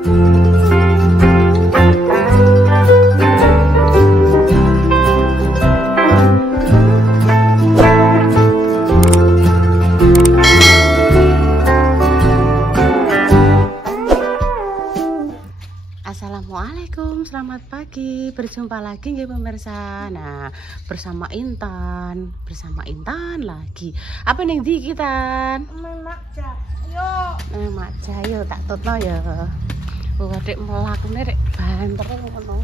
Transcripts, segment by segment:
Assalamualaikum, selamat pagi. Berjumpa lagi nggih pemirsa. Nah, bersama Intan lagi. Apa ning ndi kita? Makja. Yo. Makja yo tak tutno ya. Wadek mlakune rek banter ngono.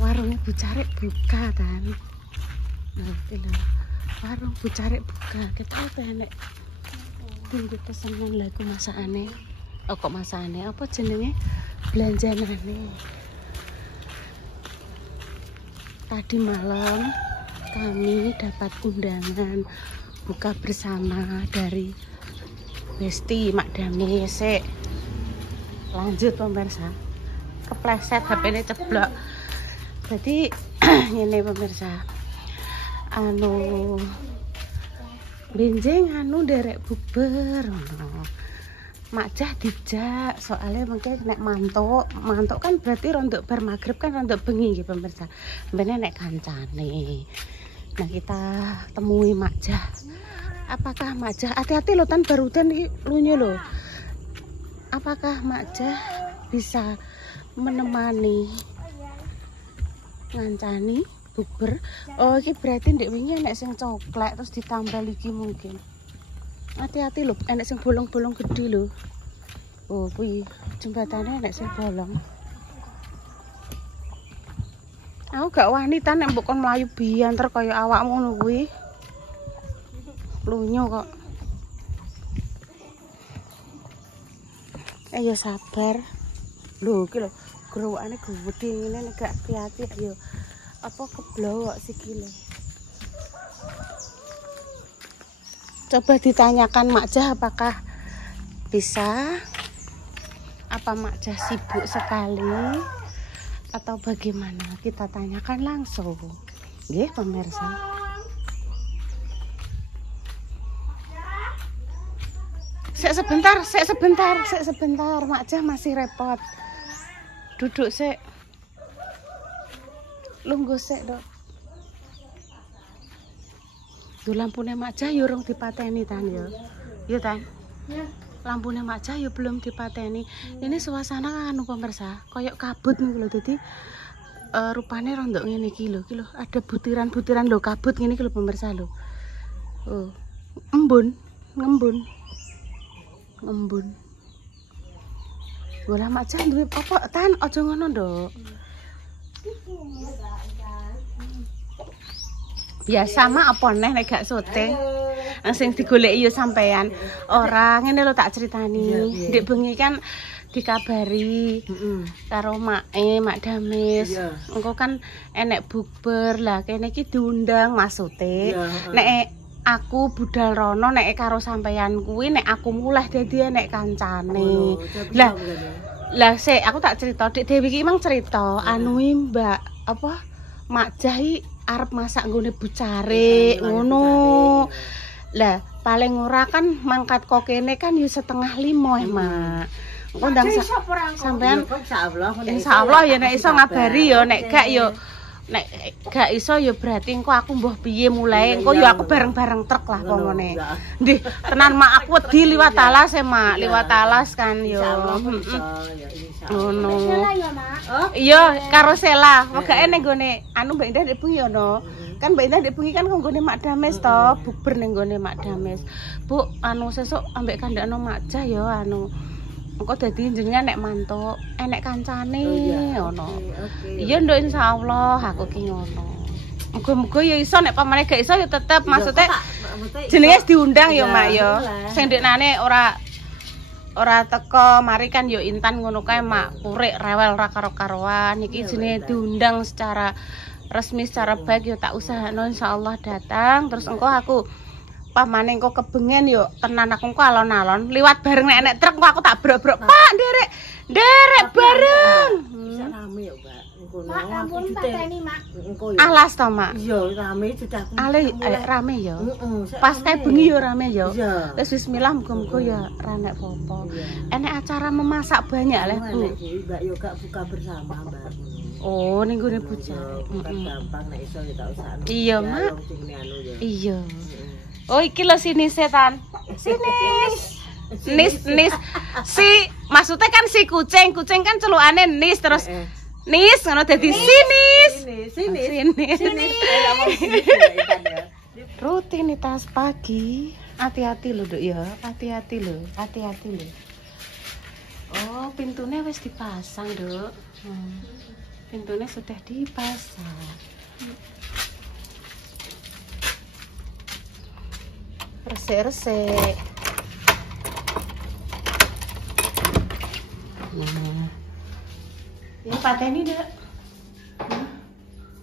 Warungnya Bu Carik buka kan. Nah, warung Bu Carik buka. Kita enek tunggu pesanan lagu masakane. Oh kok masakane? Apa jenenge? Belanjanane. Tadi malam kami dapat undangan buka bersama dari Besti Mak Damis. Lanjut pemirsa. Kepleset HP-ne ceblok. Jadi ini pemirsa. Benjing derek buber Makjah dijak soalnya mungkin nek mantuk kan berarti rontok bar magrib kan rontok bengi gitu pemirsa bener nek kancane. Nah kita temui Makjah. Apakah Makjah hati-hati lo tan barudan lunya lo. Apakah Makjah bisa menemani ngancani buber? Oh ini berarti ndek wingi enek sing coklat terus ditambah iki mungkin. Hati-hati lho, enek sing bolong-bolong gede lho. Oh kuwi jembatane enek sing bolong. Aku gak wani ta nek mbok kon mlayu bianter kaya awakmu ngono kuwi. Lunyo kok. Ayo sabar. Lho iki lho, gerowakane gede ngene nek gak hati-hati ayo. Apa keblowok sikile. Coba ditanyakan Makjah apakah bisa. Apa Makjah sibuk sekali atau bagaimana? Kita tanyakan langsung. Nggih pemirsa. Sebentar Makjah masih repot. Duduk sik. Lungguh sik, Dok. Duh lampune Makjah yo urung dipateni tan yo. Yo tan. Ya. Lampune Makjah yo belum dipateni. Ini suasana anu pemirsa, koyok kabut niku lho dadi rupane rondok ngene iki lho. Iki lho ada butiran-butiran lho kabut ngene iki lho pemirsa lho. Oh. Ngembun. Ora Makjah duwe apa tan aja ngono, Dok. Biasa mah apa neh nek gak syuting. Sing digoleki yo sampean. Ora ngene lho tak critani. Ndek bengi kan dikabari karo Mak Damis. Engko kan enek bukber lah kene iki diundang maksude. Nek aku budal rono nek karo sampean kuwi nek aku mulih dadi enek kancane. Lah sik aku tak cerita Dik Dewi iki mang cerita anu Mbak apa Makjah iki arep masak nggone Bu Carik ngono. Lah paling ora kan mangkat kok kene kan yo 4:30 Mak. Undang sampean insyaallah ya nek iso ngabari yo nek gak iso ya berarti engko aku mbuh piye mulai engko ya aku bareng-bareng truk lah pokoknya. Nggih, tenan Mak aku wedi liwat alas Mak, liwat alas kan yo. Ngono. Iya, karo Sela. Mogake ning gone anu Mbak Indah ndek bengi ono. Kan Mbak Indah ndek bengi kan nggone Mak Damis to, bukber ning gone Mak Damis. Bu, anu sesuk ambek kandhakno Makjah ya anu. Engko dadi jenengan nek mantuk enek kancane ngono. Iya nduk insyaallah aku ki ngono. Muga-muga ya iso nek pamane gak iso ya tetep maksudnya jenenge diundang ya Mak ya. Sing ndeknane ora teko mari kan yo Intan ngono kae Mak purik rewel ra karo-karoan iki jenenge diundang secara resmi secara baik yo tak usahano insyaallah datang terus engko aku pamane engko kebengen yo tenan aku engko alon-alon liwat bareng nek truk aku tak brok-brok Pak nderek bareng. Bisa rame yo Mbak. kono. Mak, ampun pateni, Mak. Engko ya. Alas to, Mak. Iya, rame sudah. Ale rame ya. Heeh. Pas kae bengi ya rame ya. Iya. Wis bismillah muga-muga ya ra nek apa-apa. Enek acara memasak banyak leh, Bu. Mbak yo gak buka bersama, Mbak. Oh, ning gone bujang. Bukan gampang nek iso ya tak usah. Iya, Mak. Iya. Oh, iki lho sini setan. Sini. Nis. Si maksudnya kan si kucing kan celukane nis terus nis ngono dadi sinis. Sini. Rutinitas pagi. Hati-hati lho, Duk ya. Hati-hati lho. Oh, pintunya wis dipasang, Duk. Pintunya sudah dipasang. Resik-resik. Nah, ya pateni Dek.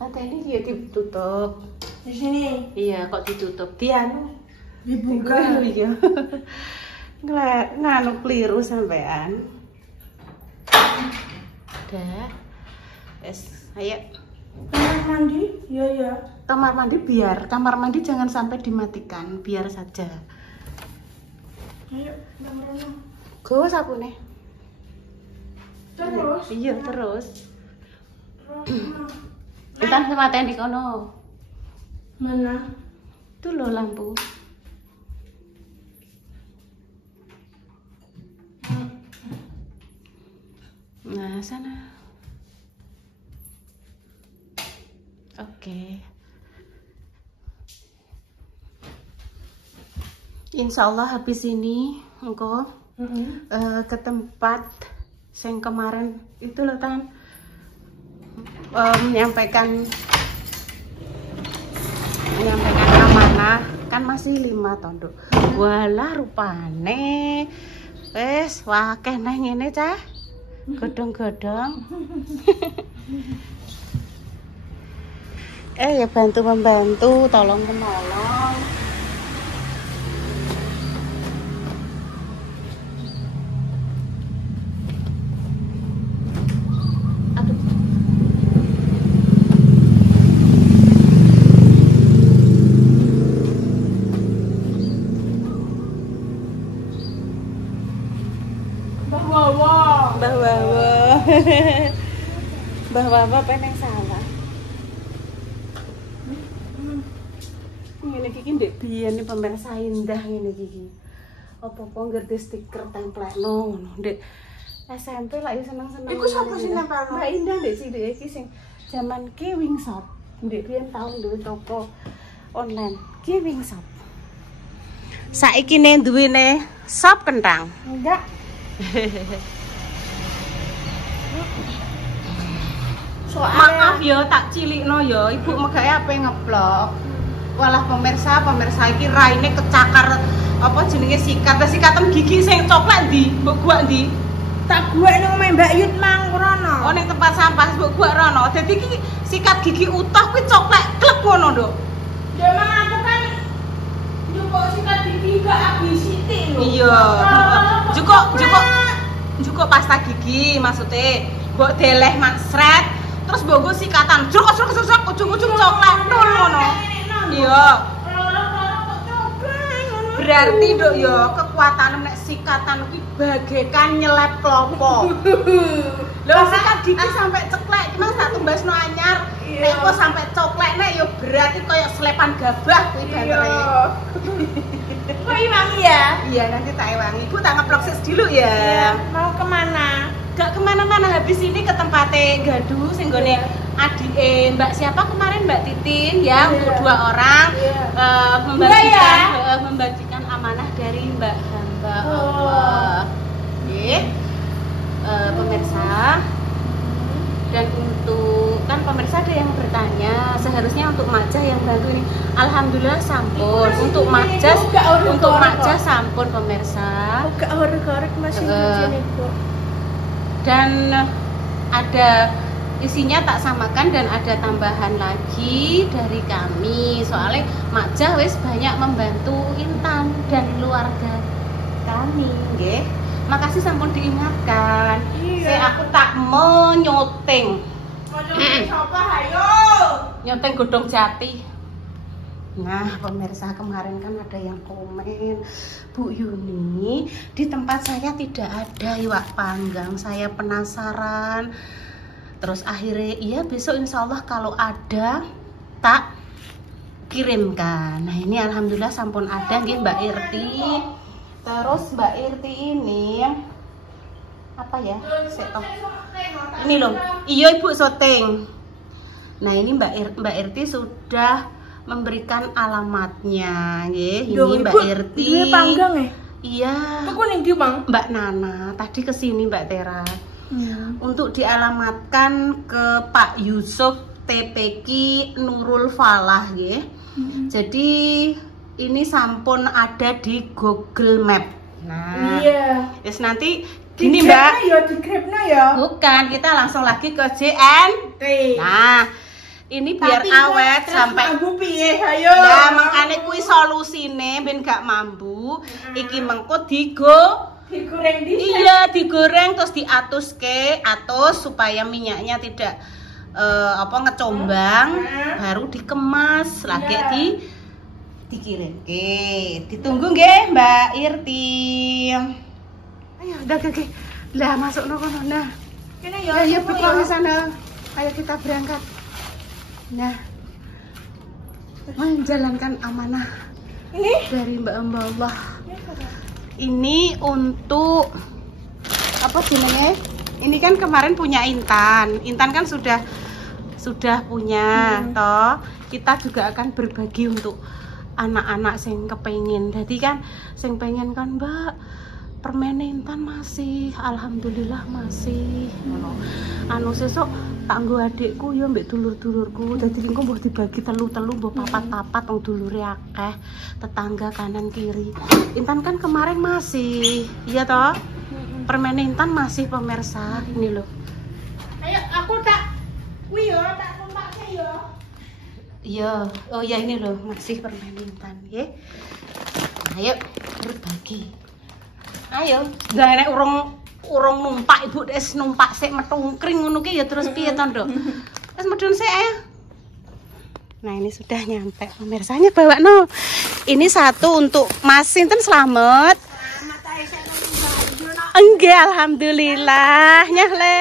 Pateni dia ditutup. Di sini. Iya, kok ditutup? Dianu Dibuka. Iya. Nganu keliru sampean. Udah. Ayo. Kamar mandi? Iya. Kamar mandi jangan sampai dimatikan, biar saja. Ayo, Bang. Go sapune. Terus? Iya, terus. Entar sematen di kono. Mana? Itu loh lampu. Nah, sana. Oke. Insya Allah habis ini engkau ke tempat yang kemarin itu loh Tan, menyampaikan amanah kan masih 5 tondok. Walah rupane wes wakeh neh ngene cah godhong-godhong. Ya bantu-membantu, tolong menolong. Mbah Wawa peneng sawah. Ngene iki ndek biyen pemirsa indah ngene iki. Apa-apa ngerti stiker templekno ngono. Ndek SMP lah ya seneng-seneng. Iku sapa sing nempelno? Mbak Indah ndek sithik iki sing jaman ki Wingshop. Ndek biyen tahun duwe toko online. Ki Wingshop. Saiki ne duwene shop kentang. Enggak. Maaf ya tak cilikno ya, ibu megake ape ngeblok. Walah pemirsa iki raine kecakar apa jenenge sikatan gigi sing coklat ndi, mbok guak ndi? Tak guak nang omahe Mbak Yut mang rono. Oh ning tempat sampah mbok guak rono. Dadi iki sikat gigi utuh kuwi coklat klek ngono, Nduk. Ya mang aku kan njupuk sikat gigi gak habis sithik lho. Iya. Jukuk pasta gigi maksudnya. Mbok deleh masret terus mbok sikatan jruk ujung-ujung coklat nol ngono. Iya. Berarti Nduk ya kekuatan nek sikatan kuwi bagaikan nyelep klopo. Lho sikat gigi sampai ceklek iki Mas tak tumbasno anyar. Nek kok sampai coklat nek ya berarti koyo selepan gabah kuwi bantere. Kok iwangi ya? Iya nanti tak ewangi. Ibu tak ngeproses dulu ya. Iya, mau kemana? Gak kemana-mana, habis ini ke tempatnya Gaduh sing gone adike Mbak siapa kemarin Mbak Titin ya, untuk 2 orang membagikan amanah dari Mbak hamba Allah. Pemirsa, dan untuk kan pemirsa ada yang bertanya seharusnya untuk Majah yang bantu ini, alhamdulillah sampun untuk Majah sampun pemirsa. Gak horek-horek masih sini kok. Dan ada isinya tak samakan dan ada tambahan lagi dari kami soalnya Majah wis banyak membantu Intan dan keluarga kami nggih. Makasih sampun diingatkan. Saya aku tak menyuting. Siapa ayo? Nyoteng godhong jati. Nah, pemirsa, kemarin kan ada yang komen, Bu Yuni, di tempat saya tidak ada iwak panggang. Saya penasaran. Terus akhirnya, iya besok insya Allah kalau ada, tak kirimkan. Nah ini alhamdulillah sampun ada nggih Mbak Irti. Terus Mbak Irti ini apa ya? Ini loh. Iya Ibu syuting. Nah ini Mbak Irti sudah memberikan alamatnya nggih. Ini Mbak Irti. Ini panggang ya? Iya. Tuku ning ndi, Bang? Mbak Nana tadi kesini Mbak Tera. Untuk dialamatkan ke Pak Yusuf TPQ Nurul Falah nggih. Jadi ini sampun ada di Google Map. Nah, iya. Yes, nanti gini Mbak. Ya di Grabna ya. Bukan, kita langsung lagi ke JNT. Nah, ini biar awet sampai mambu piye ayo. Ya makane kuwi solusine ben gak mambu. Iki mengko digoreng di. Iya, digoreng terus diatuske, atus supaya minyaknya tidak ngecombang, baru dikemas lagi dikirim. Oke, ditunggu nggih Mbak Irti. Ayo udah oke. Lah masuk kono. Nah. Kene ya. Ya buka di sana. Ayo kita berangkat. Nah, menjalankan amanah ini dari Mbak Allah. Ini untuk apa namanya? Ini kan kemarin punya Intan. Intan kan sudah punya, toh. Kita juga akan berbagi untuk anak-anak sing kepengin. Jadi kan sing pengen kan Mbak permen Intan masih, alhamdulillah masih. Anu sesuk tak nggo adikku ya mbek dulur-dulurku. Dadi engko mbok dibagi telu-telu mbok papat-papat wong dulure akeh, tetangga kanan kiri. Intan kan kemarin masih, iya toh? Permen Intan masih pemirsa. Ini loh. Ayo aku tak kuwi yo, tak kontake yo. Iya, oh ya ini loh masih permen Intan, nggih. Ayo berbagi. Ayo, nggak enak urung numpak Ibu des numpak sik metungkring ngono ki ya terus piye to, Nduk? Wis medun sik ayo. Nah, ini sudah nyampe pemirsanya bawa no. Ini satu untuk Mas Sinten Slamet. Enggak, alhamdulillah. Nyah le.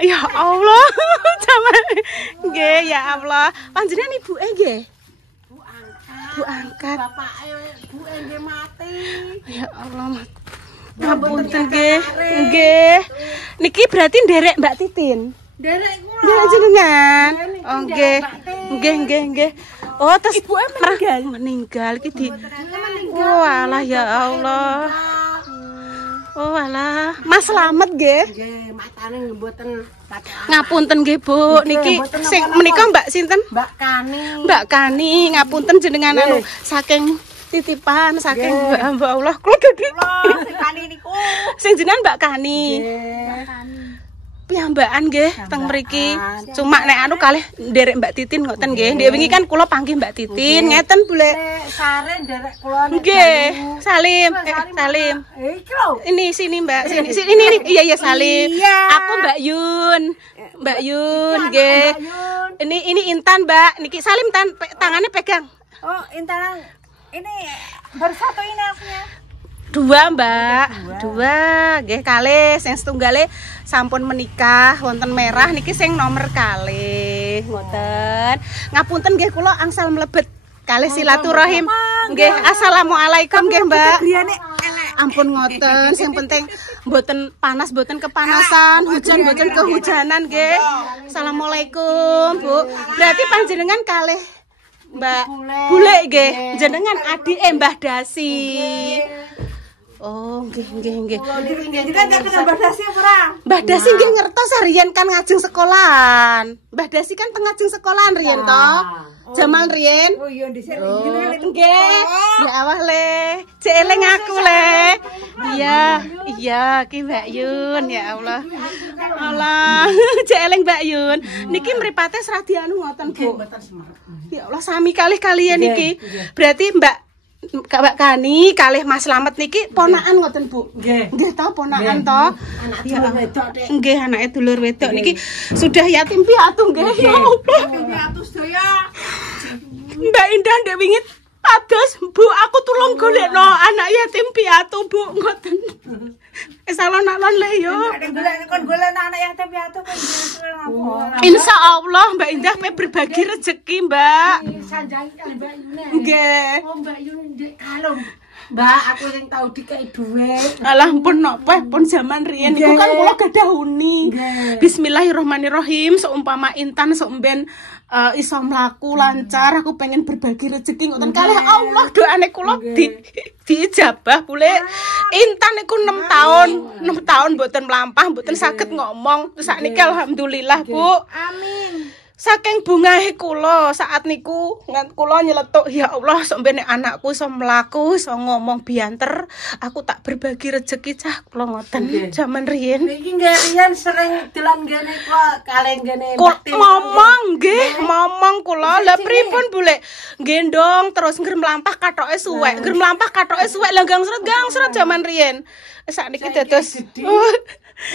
Ya Allah, sama nggih ya Allah. Panjenengan ibuke nggih? Bu angkat. Bapake ibuke nggih mati. Ya Allah. Ngapunten nggih. Nggih. Niki berarti nderek Mbak Titin. Nderek kula. Nderek jenengan. Oh nggih. Nggih. Oh, terus ibuke meninggal iki di. Oh, alah ya Allah. Oh, alah. Mas Slamet nggih. Nggih, matane mboten pacaran. Ngapunten nggih, Bu. Niki sing menika Mbak sinten? Mbak Kani. Mbak Kani, ngapunten jenengan anu saking titipan saking Mbak Allah. Kulo dadi Sing Kani niku. sing jenengan Mbak Kani. Mbak Kani. Piyambakan nggih teng mriki. Cuma nek anu kalih nderek Mbak Titin ngoten nggih. Ndek wingi kan kula panggih Mbak Titin, ngeten Bu Lek. Sare nderek kula. Nggih, Salim. Salim. Iki lho. Ini sini Mbak, sini. Ini. Iya Salim. Iya. Aku Mbak Yun. Mbak Yun nggih. Ini Intan, Mbak. Niki Salim tangannya pegang. Oh, Intan. Ini baru satu ini akunya. Dua Mbak, dua nggih kalih sing setunggale sampun menikah wonten merah niki sing nomor kalih ngoten. Ngapunten nggih kula angsal mlebet kalih silaturahim. Nggih, assalamualaikum nggih Mbak. Ampun ngoten, sing penting mboten panas mboten kepanasan, hujan mboten kehujanan nggih. Assalamualaikum Bu. Berarti panjenengan kalih Mbak Bule nggih, jenengan adik Mbah Dasi. Oh, nggih. Kita gak kenal Mbah Dasi ora? Mbah Dasi nggih ngertos riyen kan ngajeng sekolahan. Mbah Dasi kan teng ngajeng sekolahan riyen to. Jaman riyen. Oh iya dhisik. Nggih. Ya awah le. Cek eling aku le. Iya, ki Mbak Yun ya Allah. Allah, cek eling Mbak Yun. Niki mripate serah dianu ngoten Bu. Ya Allah sami kalih kalian niki. Berarti Mbak Mbak Kani kalih Mas Slamet niki ponakan ngoten Bu. Nggih. Nggih to ponakan to. Anak dulur wedok Dek. Nggih anake dulur wedok niki sudah yatim piatu nggih. Ya Allah. Piatu sedaya. Mbak Indah ndek wingi pados Bu aku tulung golekno anak yatim piatu Bu ngoten. Salon-alon le yo. Kon golek anak yatim piatu kan apa? Insya Allah Mbak Indah pe berbagi rezeki Mbak. Sanjangi kali Mbak Yune. Nggih. Oh Mbak Yune ndek kalung. Mbak aku sing tau dikai dhuwit. Alah pun napa pun zaman riyen niku kan kula gadah uni. Bismillahirrahmanirrahim seumpama Intan sok mben iso mlaku lancar aku pengen berbagi rezeki ngoten kalih Allah doane kula diijabah bule. Intan niku 6 tahun mboten mlampah mboten saged ngomong terus sakniki alhamdulillah Bu. Amin. Saking bungahe kula saat niku kula nyeletuk ya Allah sok ben anakku iso mlaku iso ngomong bianter aku tak berbagi rezeki cah kula ngoten jaman riyen Niki nggih riyen sering dolan ngene kok kalih ngene ngomong nggih momong kula lha pripun bule gendong terus ngger mlampah kathoke suwek ngger mlampah kathoke suwek lah gang seret jaman riyen sakniki dados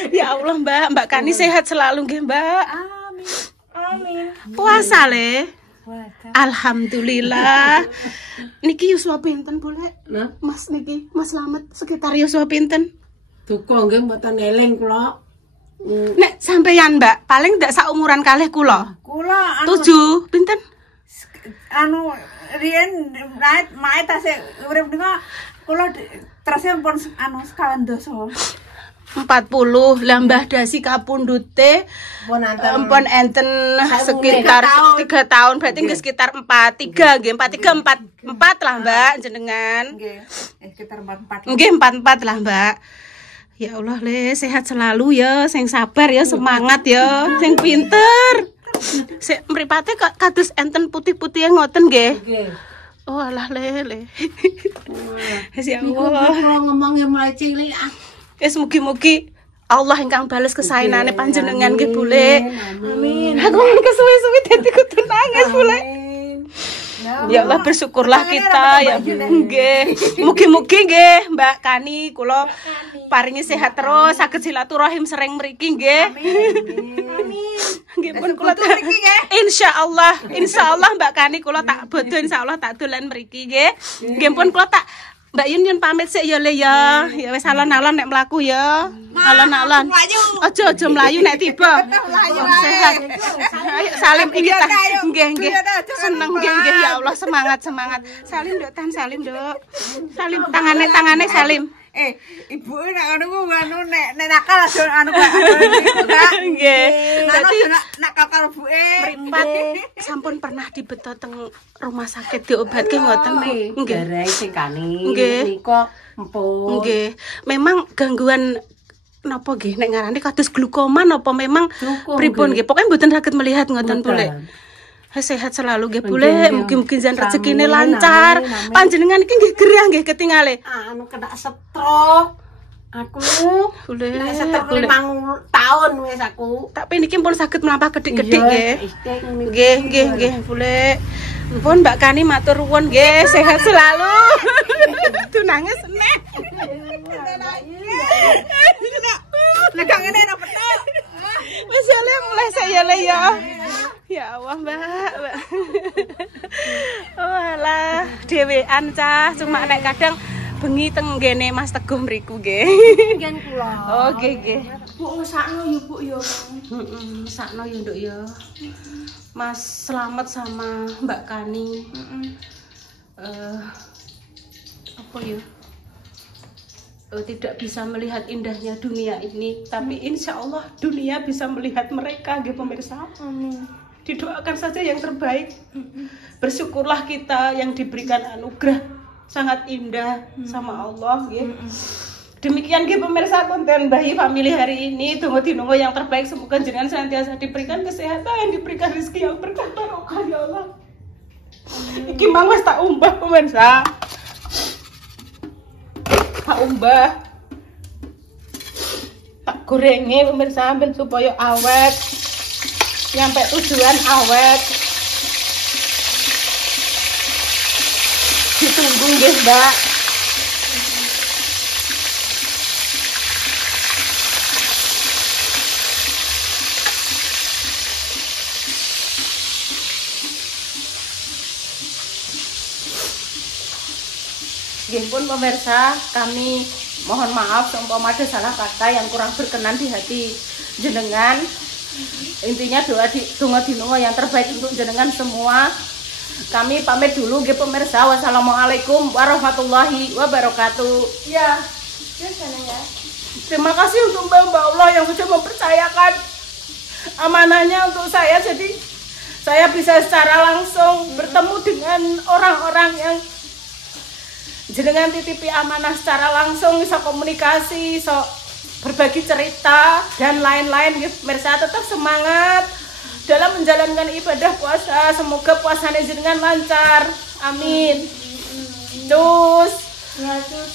ya Allah Mbak Kani sehat selalu nggih Mbak. Amin. Amin. Puasa le. Alhamdulillah. Niki yuswa pinten boleh? Nah, Mas niki Mas Slamet sekitar yuswa pinten? duka nggih mboten eling kula. Nek sampeyan Mbak, paling ndak saumuran kalih kula. Kula 7 pinten? anu riyen mae tasih urip nika kula terus pun anu sekawan dosa. 40 lah Mbah Dasi kapundhute ampun enten sekitar 3 tahun berarti nggih sekitar 4 nggih 4 lah Mbak jenengan Nggih, sekitar 44. nggih 44 lah Mbak. Ya Allah le sehat selalu ya sing sabar ya semangat ya sing pinter. Sik mripate kados enten putih-putih ngoten nggih. Nggih. Oh alah le. Ya Niku Allah. kula ngomong ya mulai cilik. Wis mugi-mugi Allah ingkang bales kesaenane panjenengan nggih Bule. Amin. Aku kesuwi-suwi dadi kudu nangis Bule. Ya Allah bersyukurlah kita ya. Nggih. Mugi-mugi nggih Mbak Kani kula paringi sehat terus saged silaturahim sering mriki nggih. Amin. Nggih pun kula insyaallah Mbak Kani kula tak bodho insyaallah tak dolan mriki nggih. Nggih pun kula tak Mbak Yun pamit sik ya le ya. Ya wis alon-alon nek mlaku ya. Alon-alon. Aja mlayu nek tiba. Sehat. Ayo salim iki ta. Nggih. Seneng nggih ya Allah semangat. Salim Nduk Tan salim Nduk. Salim tangane salim. Ibu nek anu nek nakal aja anu Pak. Nggih. Dadi nakal karo buke. mripat sampun pernah dibeto teng rumah sakit diobatke ngoten nggih. Garai sing kani. Nggih. Nika empun. Nggih. Memang gangguan napa nggih nek ngarani kados glukoma napa memang pripun nggih. Pokoke mboten saged melihat ngoten Bule. Sehat selalu nggih Bule. Mugi-mugi jan rezekine lancar. Panjenengan iki nggih gerah nggih ketingale. Anu kena stroke. Aku Bule. nek stroke 5 tahun wis aku. Tapi niki pun saged mlampah gedhe-gedhe nggih. Nggih Bule. Pun Mbak Kani matur nuwun nggih, sehat selalu. Tuh nangis nek. Nek ngene ora petok. Wis ya le mulai saya le ya. Ya Allah Mbak. Oh alah, dhewean cah cuma nek kadang bengi teng ngene Mas Teguh mriku nggih. Ngen kula. Oh nggih. Bu sakno yo Bu yo. Heeh, sakno yo Nduk ya. Mas Slamet sama Mbak Kani. Apa ya? Tidak bisa melihat indahnya dunia ini, tapi insya Allah dunia bisa melihat mereka, nggih pemirsa. Didoakan saja yang terbaik. Bersyukurlah kita yang diberikan anugerah sangat indah sama Allah, nggih. Demikian nggih pemirsa konten Bayi Family hari ini. Tunggu dinunggu yang terbaik, semoga jenengan senantiasa diberikan kesehatan, diberikan rezeki yang berkah barokah ya Allah. Iki mang wis tak umbah pemirsa. Tak umbah, tak gorenge pemirsa ben supaya awet, nyampe tujuan awet. ditunggu nggih, Mbak. Nggih pun pemirsa, kami mohon maaf seumpama ada salah kata yang kurang berkenan di hati jenengan. Intinya doa dinungo yang terbaik untuk jenengan semua. Kami pamit dulu nggih pemirsa. Wassalamualaikum warahmatullahi wabarakatuh. Ya sana ya. Terima kasih untuk Mbak Allah yang sudah mempercayakan amanahnya untuk saya. Jadi saya bisa secara langsung bertemu dengan orang-orang yang jenengan titipi amanah secara langsung, bisa komunikasi, so berbagi cerita dan lain-lain. Pemirsa tetap semangat dalam menjalankan ibadah puasa. Semoga puasanya jenengan lancar. Amin. Terus Ya terus